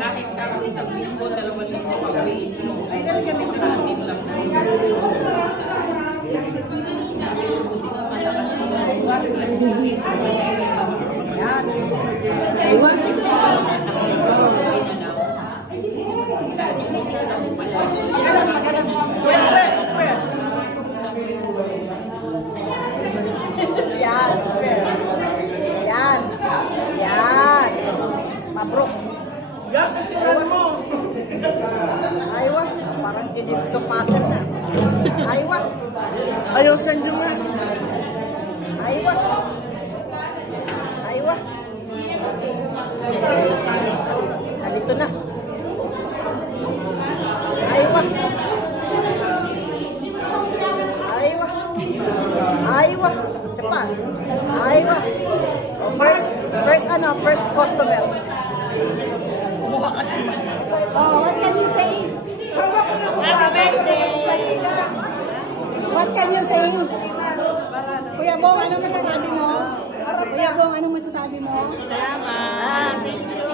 Kahit ang isang linggo, 2 linggo pag-uwiin mo. Ay, gamitin lang din lang. Yan. Ay, 160 pesos. Square. Yan, square. Yan. Mabrok. Yan, picturean mo. Aywa, parang jigsaw puzzle na. Aywa. Ayaw send nyo nga. Aywa. Dito na. Aywa. Siapa? Aywa. First customer. Oh, what can you say? Happy birthday! What can you say? Kuya Bong, ano masasabi mo? Kuya Bong, ano masasabi mo? Salamat! Thank you!